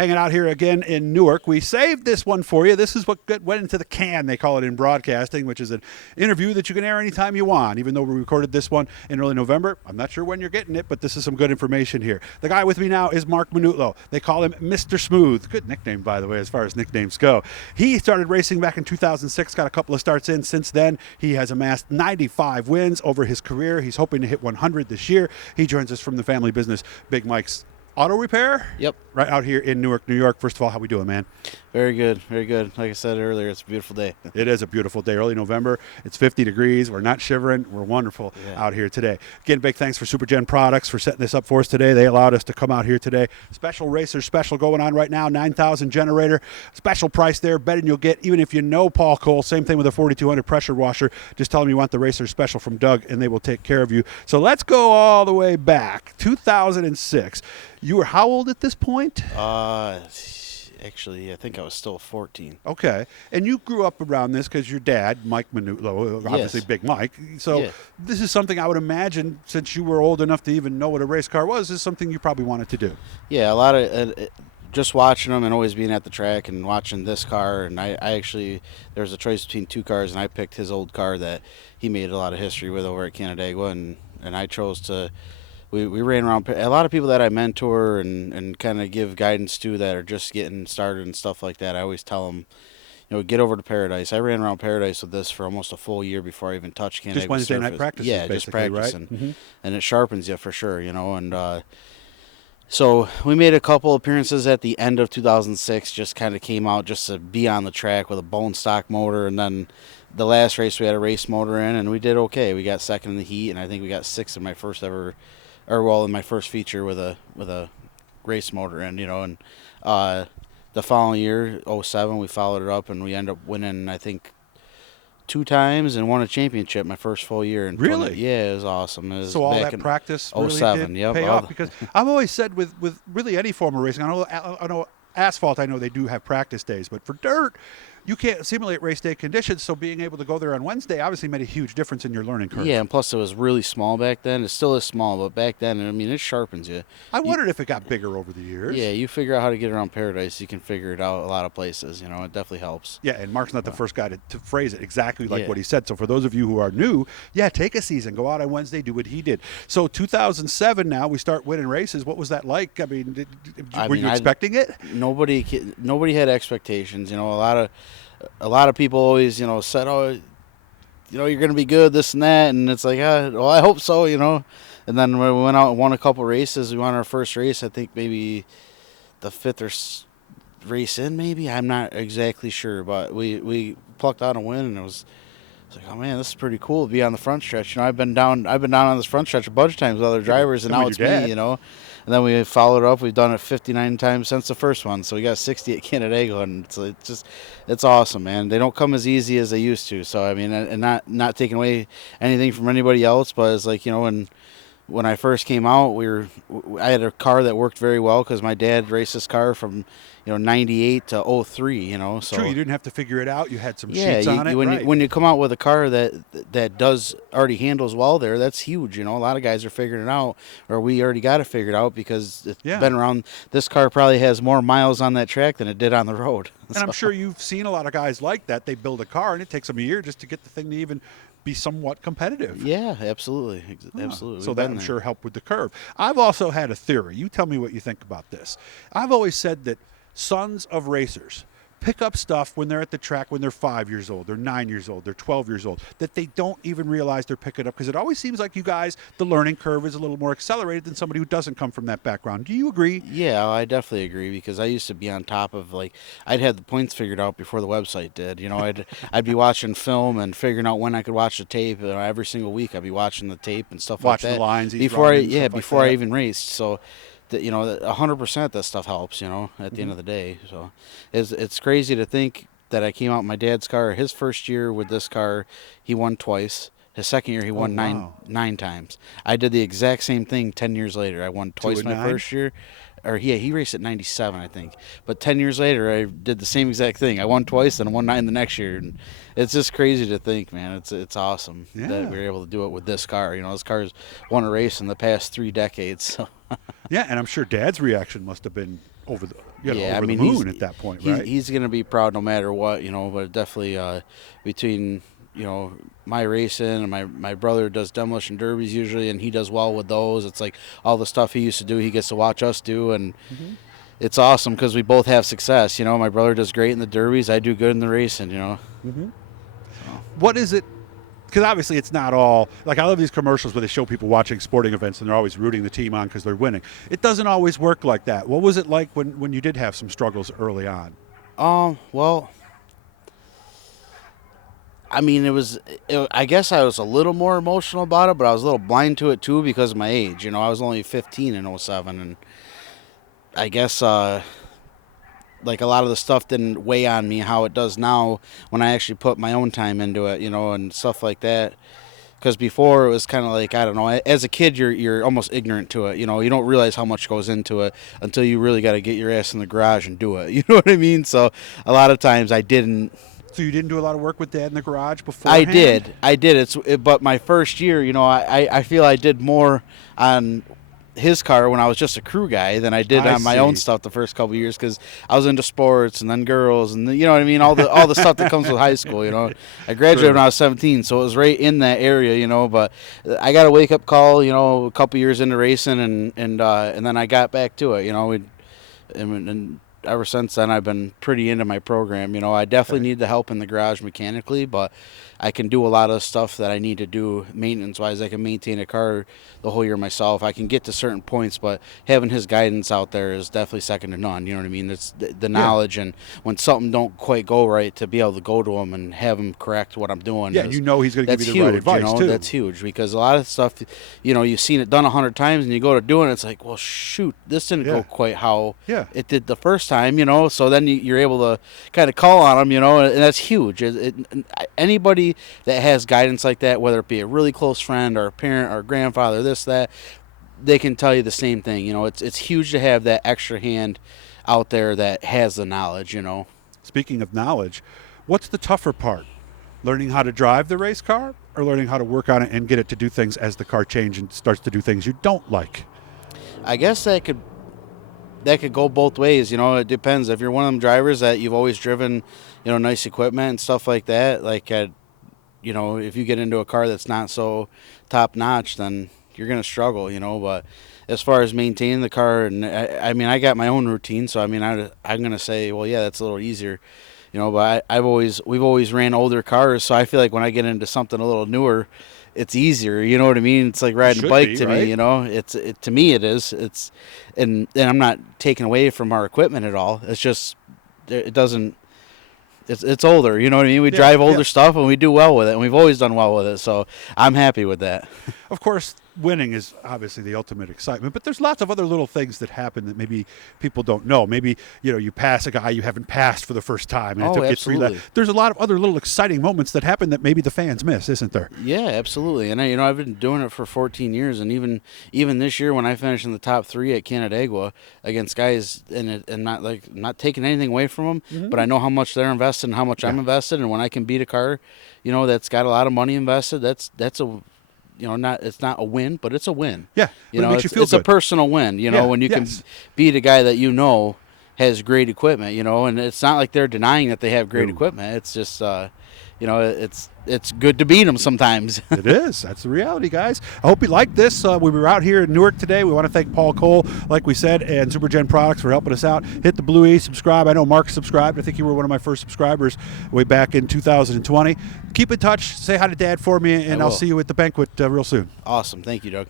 hanging out here again in Newark. We saved this one for you. This is what went into the can, they call it in broadcasting, which is an interview that you can air anytime you want. Even though we recorded this one in early November, I'm not sure when you're getting it, but this is some good information here. The guy with me now is Marc Minutolo. They call him Mr. Smooth. Good nickname, by the way, as far as nicknames go. He started racing back in 2006, got a couple of starts in. Since then, he has amassed 95 wins over his career. He's hoping to hit 100 this year. He joins us from the family business, Big Mike's Auto Repair. Yep. Right out here in Newark, New York. First of all, how we doing, man? Very good, very good. Like I said earlier, it's a beautiful day. It is a beautiful day. Early November. It's 50 degrees. We're not shivering. We're wonderful out here today. Again, big thanks for SuperGen Products for setting this up for us today. They allowed us to come out here today. Special Racer special going on right now. 9,000 generator. Special price there. Betting you'll get, even if you know Paul Cole. Same thing with a 4200 pressure washer. Just tell them you want the Racer special from Doug, and they will take care of you. So let's go all the way back. 2006. You were how old at this point? Actually, I think I was still 14. Okay. And you grew up around this because your dad, Mike Minutolo, obviously Yes. Big Mike. So this is something I would imagine, since you were old enough to even know what a race car was, is something you probably wanted to do. Yeah, a lot of just watching them and always being at the track and watching this car. And I actually, there was a choice between two cars, and I picked his old car that he made a lot of history with over at Canandaigua, and I chose to. We ran around. A lot of people that I mentor and kind of give guidance to that are just getting started and stuff like that, I always tell them, get over to Paradise. I ran around Paradise with this for almost a full year before I even touched Canandaigua. Just Wednesday night practices, yeah, just practicing. Right? Mm-hmm. And it sharpens you for sure, and so we made a couple appearances at the end of 2006, just kind of came out just to be on the track with a bone stock motor, and then the last race we had a race motor in, and we did okay. We got second in the heat, and I think we got sixth in my first ever, in my first feature with a race motor in, and the following year, 07, we followed it up, and we ended up winning, I think, 2 times and won a championship my first full year. In Really? Yeah, it was awesome. It was So all back that in practice really 07, did pay off, because I've always said with really any form of racing, I know asphalt, I know they do have practice days, but for dirt, you can't simulate race day conditions, so being able to go there on Wednesday obviously made a huge difference in your learning curve. Yeah, and plus it was really small back then. It still is small, but back then, I mean, it sharpens you. I wondered if it got bigger over the years. Yeah, you figure out how to get around Paradise, you can figure it out a lot of places. It definitely helps. Yeah, and Mark's not the first guy to phrase it exactly like what he said. So for those of you who are new, take a season. Go out on Wednesday, do what he did. So 2007 now, we start winning races. What was that like? I mean, were you expecting it? Nobody had expectations. A lot of people always, said, oh, you're going to be good, this and that. And it's like, well, I hope so, And then when we went out and won a couple races, we won our first race, I think maybe the 5th or race in, maybe. I'm not exactly sure, but we plucked out a win, and it was like, oh man, this is pretty cool to be on the front stretch. I've been down on this front stretch a bunch of times with other drivers, and now it's me, And then we followed up. We've done it 59 times since the first one, so we got 60 at Canandaigua, and it's awesome, man. They don't come as easy as they used to. So I mean, and not taking away anything from anybody else, but it's like, when I first came out, I had a car that worked very well because my dad raced this car from 98 to 03, so true, you didn't have to figure it out. You had some sheets on it. When you come out with a car that does already handles well there, that's huge. A lot of guys are figuring it out, or we already got it figured out because it's been around. This car probably has more miles on that track than it did on the road. And I'm sure you've seen a lot of guys like that. They build a car and it takes them a year just to get the thing to even be somewhat competitive. Yeah, absolutely. Absolutely. So that I'm sure helped with the curve. I've also had a theory. You tell me what you think about this. I've always said that sons of racers pick up stuff when they're at the track when they're 5 years old, they're 9 years old, they're 12 years old, that they don't even realize they're picking up, because it always seems like you guys, the learning curve is a little more accelerated than somebody who doesn't come from that background. Do you agree? Yeah, I definitely agree, because I used to be on top of, I'd had the points figured out before the website did. I'd be watching film and figuring out when I could watch the tape. Every single week I'd be watching the tape and stuff like that. Watching the lines before I even raced. So 100% that stuff helps, at the end of the day. So it's crazy to think that I came out in my dad's car. His first year with this car, he won twice. His second year, he won nine times. I did the exact same thing 10 years later. I won twice my first year. Or he raced at 97, I think. But 10 years later, I did the same exact thing. I won twice and won 9 the next year. And it's just crazy to think, man. It's awesome that we were able to do it with this car. This car's won a race in the past 3 decades. So. Yeah, and I'm sure Dad's reaction must have been over the Yeah, over I mean, the moon at that point, right? He's going to be proud no matter what, but definitely between, my racing and my brother does demolition derbies usually, and he does well with those. It's like all the stuff he used to do, he gets to watch us do, and it's awesome because we both have success. My brother does great in the derbies. I do good in the racing, What is it? Because obviously it's not all like I love these commercials where they show people watching sporting events and they're always rooting the team on because they're winning. It doesn't always work like that. What was it like when you did have some struggles early on? Well, I mean, I guess I was a little more emotional about it, but I was a little blind to it too because of my age. I was only 15 in '07, and I guess like a lot of the stuff didn't weigh on me how it does now when I actually put my own time into it, and stuff like that. Because before it was kind of like, I don't know, as a kid you're almost ignorant to it. You don't realize how much goes into it until you really got to get your ass in the garage and do it. You know what I mean? So a lot of times I didn't. So you didn't do a lot of work with Dad in the garage before? I did. But my first year, I feel I did more on his car when I was just a crew guy than I did on my own stuff the first couple of years because I was into sports and then girls and you know what I mean, all the stuff that comes with high school. I graduated when I was 17, so it was right in that area. But I got a wake up call. A couple years into racing and then I got back to it. And ever since then I've been pretty into my program. I definitely need the help in the garage mechanically, but I can do a lot of stuff that I need to do maintenance-wise. I can maintain a car the whole year myself. I can get to certain points, but having his guidance out there is definitely second to none. You know what I mean? It's the knowledge, and when something don't quite go right, to be able to go to him and have him correct what I'm doing. Yeah, he's going to give you the right advice, too. That's huge because a lot of stuff, you've seen it done 100 times, and you go to do it, it's like, well, shoot, this didn't go quite how it did the first time, So then you're able to kind of call on him, and that's huge. Anybody that has guidance like that, whether it be a really close friend or a parent or a grandfather, this, that, they can tell you the same thing. It's huge to have that extra hand out there that has the knowledge, Speaking of knowledge, what's the tougher part? Learning how to drive the race car or learning how to work on it and get it to do things as the car changes and starts to do things you don't like? I guess that could go both ways. It depends. If you're one of them drivers that you've always driven, nice equipment and stuff like that, like if you get into a car that's not so top notch, then you're going to struggle, But as far as maintaining the car, and I mean, I got my own routine, so I mean, I'm going to say, well, yeah, that's a little easier, But we've always ran older cars, so I feel like when I get into something a little newer, it's easier. You know what I mean? It's like riding a bike to me. To me it is. And I'm not taking away from our equipment at all. It's just it doesn't. It's older, you know what I mean? We drive older stuff, and we do well with it, and we've always done well with it, so I'm happy with that. Of course, winning is obviously the ultimate excitement, but there's lots of other little things that happen that maybe people don't know. Maybe, you pass a guy you haven't passed for the first time, and it took you 3 laps. There's a lot of other little exciting moments that happen that maybe the fans miss, isn't there? Yeah, absolutely. And I've been doing it for 14 years, and even this year when I finished in the top 3 at Canandaigua against guys, and not taking anything away from them, but I know how much they're invested and how much I'm invested, and when I can beat a car, that's got a lot of money invested, that's a it's not a win, but it's a win. Yeah, it makes you feel it's good. A personal win. When you can beat a guy that has great equipment. And it's not like they're denying that they have great equipment. It's just it's good to beat them sometimes. It is. That's the reality, guys. I hope you liked this. We were out here in Newark today. We want to thank Paul Cole, like we said, and SuperGen Products for helping us out. Hit the blue E, subscribe. I know Mark subscribed. I think you were one of my first subscribers way back in 2020. Keep in touch. Say hi to Dad for me, and I'll see you at the banquet real soon. Awesome. Thank you, Doug.